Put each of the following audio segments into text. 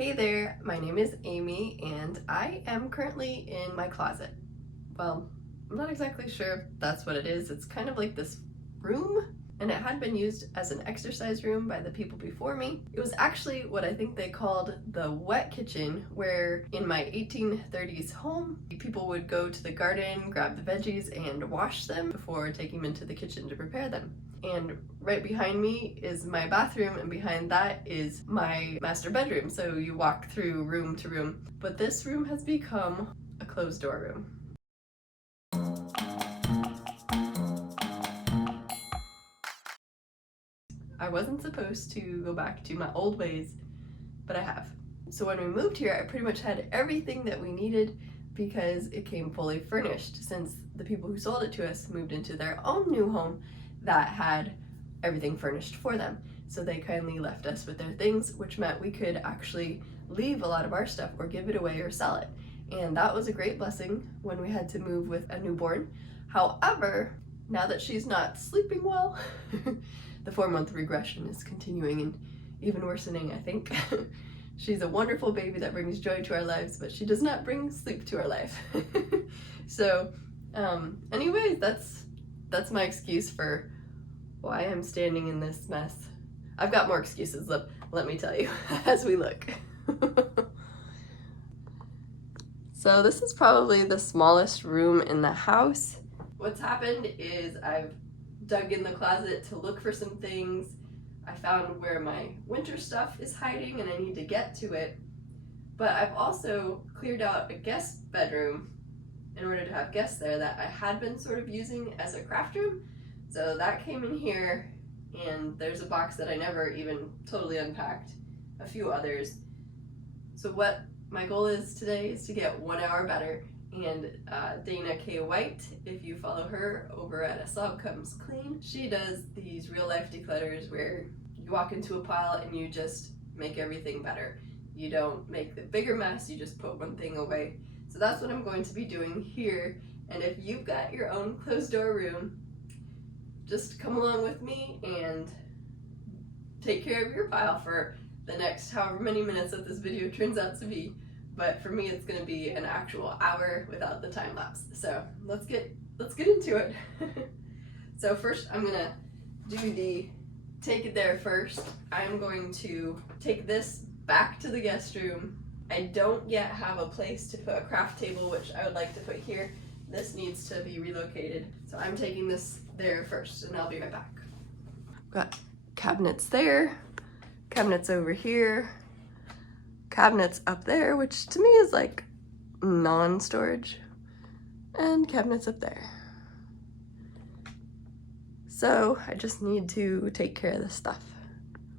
Hey there, my name is Amy and I am currently in my closet. Well, I'm not exactly sure if that's what it is. It's kind of like this room, and it had been used as an exercise room by the people before me. It was actually what I think they called the wet kitchen, where in my 1830s home, people would go to the garden, grab the veggies, and wash them before taking them into the kitchen to prepare them. And right behind me is my bathroom, and behind that is my master bedroom. So you walk through room to room. But this room has become a closed door room. I wasn't supposed to go back to my old ways, but I have. So when we moved here, I pretty much had everything that we needed because it came fully furnished, since the people who sold it to us moved into their own new home that had everything furnished for them. So they kindly left us with their things, which meant we could actually leave a lot of our stuff or give it away or sell it. And that was a great blessing when we had to move with a newborn. However, now that she's not sleeping well, the 4-month regression is continuing and even worsening, I think. She's a wonderful baby that brings joy to our lives, but she does not bring sleep to our life. So, anyways, that's my excuse for why I'm standing in this mess. I've got more excuses, let me tell you, as we look. So this is probably the smallest room in the house. What's happened is I've dug in the closet to look for some things. I found where my winter stuff is hiding and I need to get to it. But I've also cleared out a guest bedroom in order to have guests there that I had been sort of using as a craft room. So that came in here, and there's a box that I never even totally unpacked, a few others. So what my goal is today is to get 1 hour better. And Dana K. White, if you follow her over at A Slob Comes Clean, she does these real life declutters where you walk into a pile and you just make everything better. You don't make the bigger mess, you just put one thing away. So that's what I'm going to be doing here. And if you've got your own closed door room, just come along with me and take care of your pile for the next however many minutes that this video turns out to be. But for me, it's going to be an actual hour without the time lapse. So let's get into it. So first, I'm going to do the take it there first. I'm going to take this back to the guest room. I don't yet have a place to put a craft table, which I would like to put here. This needs to be relocated. So I'm taking this there first, and I'll be right back. Got cabinets there, cabinets over here, cabinets up there, which to me is like non-storage, and cabinets up there. So I just need to take care of this stuff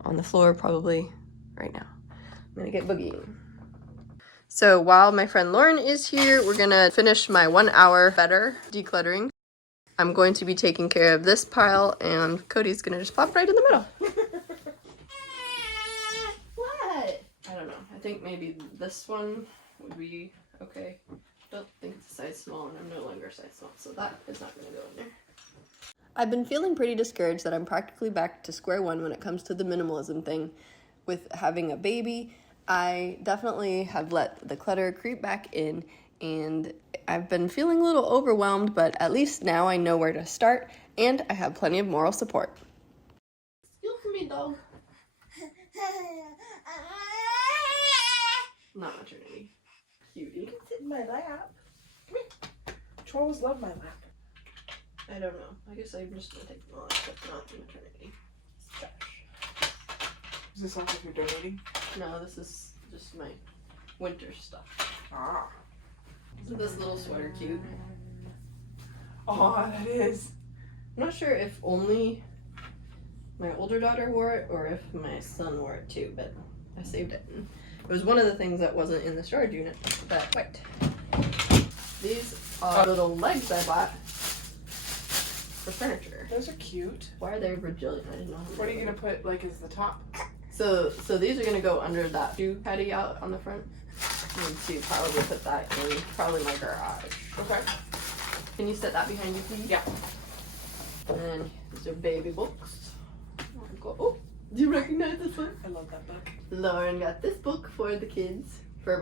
on the floor probably right now. I'm gonna get boogieing. So while my friend Lauren is here, we're gonna finish my 1 hour better decluttering. I'm going to be taking care of this pile, and Cody's gonna just pop right in the middle. What? I don't know. I think maybe this one would be okay. I don't think it's a size small, and I'm no longer a size small, so that is not gonna go in there. I've been feeling pretty discouraged that I'm practically back to square one when it comes to the minimalism thing. With having a baby, I definitely have let the clutter creep back in, and I've been feeling a little overwhelmed, but at least now I know where to start, and I have plenty of moral support. Excuse me, dog. Not maternity. Cutie. You can sit in my lap. Come here. Trolls love my lap. I don't know. I guess I'm just gonna take them all except not the maternity. It's trash. Is this something you're donating? No, this is just my winter stuff. Ah. Isn't this little sweater cute? Oh, that is. I'm not sure if only my older daughter wore it or if my son wore it too, but I saved it. And it was one of the things that wasn't in the storage unit, that white. These are little legs I bought for furniture. Those are cute. Why are they Virgilian? I didn't know. What are you gonna put like as the top? So these are gonna go under that shoe caddy out on the front. I need to probably put that in probably my garage. Okay. Can you set that behind you, please? Yeah. And then these are baby books. Oh, Do you recognize this one? I love that book. Lauren got this book for the kids for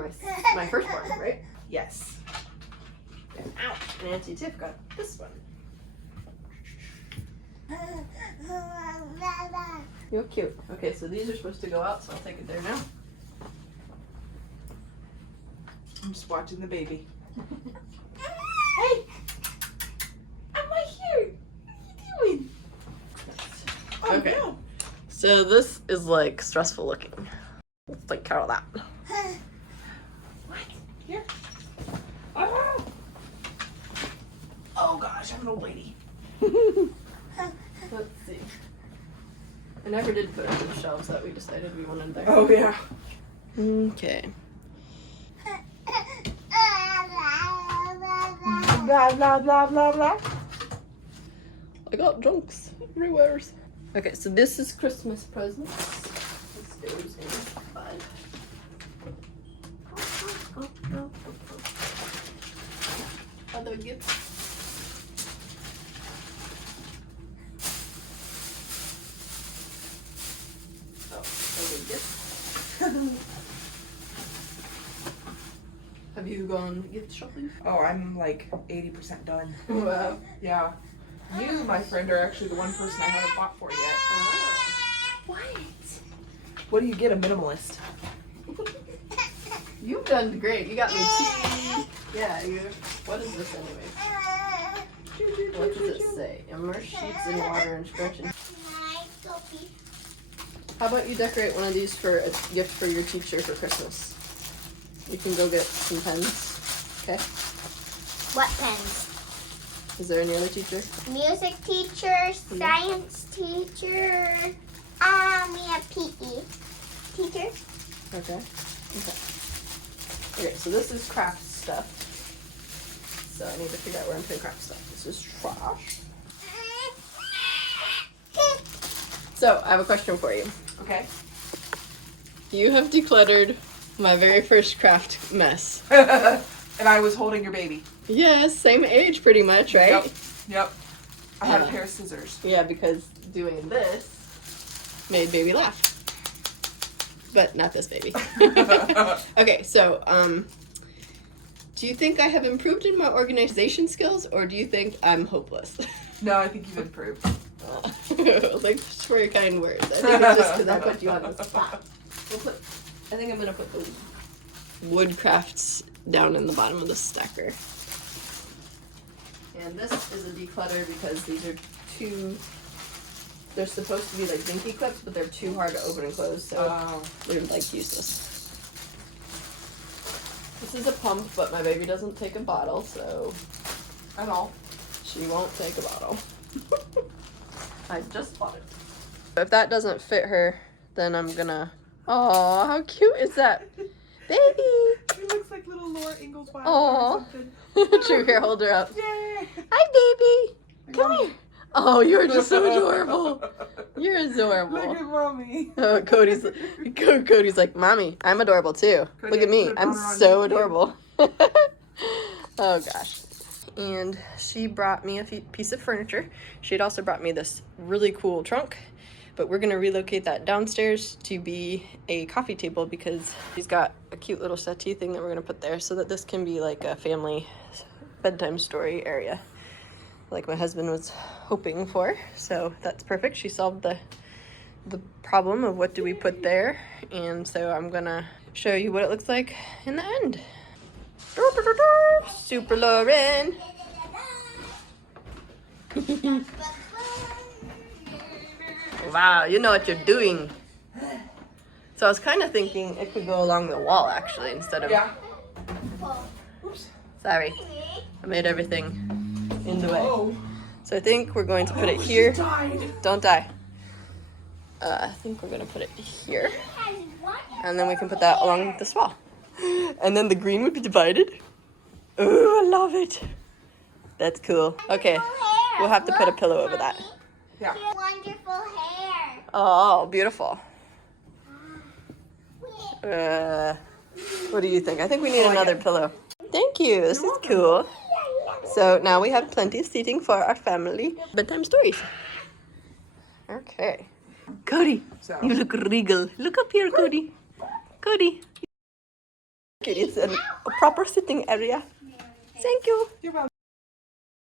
my firstborn, right? Yes. Ow. And Auntie Tiff got this one. You're cute. Okay, so these are supposed to go out, so I'll take it there now. I'm just watching the baby. Hey! I'm right here! What are you doing? Oh, Okay. no. So this is like stressful looking. Let's take care of that. What? Here. Oh! Oh gosh, I'm an old lady. Let's see. I never did put it on the shelves that we decided we wanted there. Oh yeah. Okay. Blah blah blah blah blah. I got junks everywhere. Okay, so this is Christmas presents. This goes inside. Other gifts. Oh, other gifts. Have you gone gift shopping? Oh, I'm like 80% done. Wow. Yeah. You, my friend, are actually the one person I haven't bought for yet. What? What do you get? A minimalist. You've done great. You got me tea. Yeah, you. What is this anyway? What does it say? Immerse sheets in water and stretch it. How about you decorate one of these for a gift for your teacher for Christmas? You can go get some pens. Okay? What pens? Is there any other teacher? Music teacher, science teacher. We have PE teacher. Okay. Okay, so this is craft stuff. So I need to figure out where I'm putting craft stuff. This is trash. So I have a question for you. Okay. You have decluttered my very first craft mess. And I was holding your baby. Yes, same age pretty much, right? Yep. Yep. I had a pair of scissors. Yeah, because doing this made baby laugh. But not this baby. Okay, so do you think I have improved in my organization skills, or do you think I'm hopeless? No, I think you've improved. Thanks for your kind words. I think it's just because I put you on the spot. I think I'm gonna put the wood crafts down in the bottom of the stacker. And this is a declutter because these are they're supposed to be like dinky clips, but they're too hard to open and close, so they're like useless. This is a pump, but my baby doesn't take a bottle, so At all. she won't take a bottle. I just bought it. If that doesn't fit her, then I'm gonna... Aw, how cute is that? Baby! It looks like little Laura Ingalls Wilder Aw. or something. True, here, hold her up. Yay! Hi, baby! Come here! Oh, you're just so adorable. You're adorable. Look at mommy. Oh, Cody's like, Mommy, I'm adorable too. Cody, Look at me, put a I'm boner on so you, too. adorable. Oh gosh. And she brought me a piece of furniture. She had also brought me this really cool trunk, but we're gonna relocate that downstairs to be a coffee table because she's got a cute little settee thing that we're gonna put there so that this can be like a family bedtime story area, like my husband was hoping for. So that's perfect. She solved the problem of what do we put there, and so I'm gonna show you what it looks like in the end. Super Lauren. Wow, you know what you're doing. So I was kind of thinking it could go along the wall actually instead of... Yeah. Oops. Sorry, I made everything in the way. Oh. So I think we're going to put it here. She died. Don't die. I think we're gonna put it here. And then we can put that along this wall. And then the green would be divided. Ooh, I love it. That's cool. Okay, we'll have to put a pillow over that. Yeah. Wonderful hair. Oh, beautiful. What do you think? I think we need another pillow. Thank you. This is cool. So now we have plenty of seating for our family bedtime stories. Okay. Cody, So you look regal. Look up here, Cody. Cody. It's a proper sitting area. Thank you. you're welcome.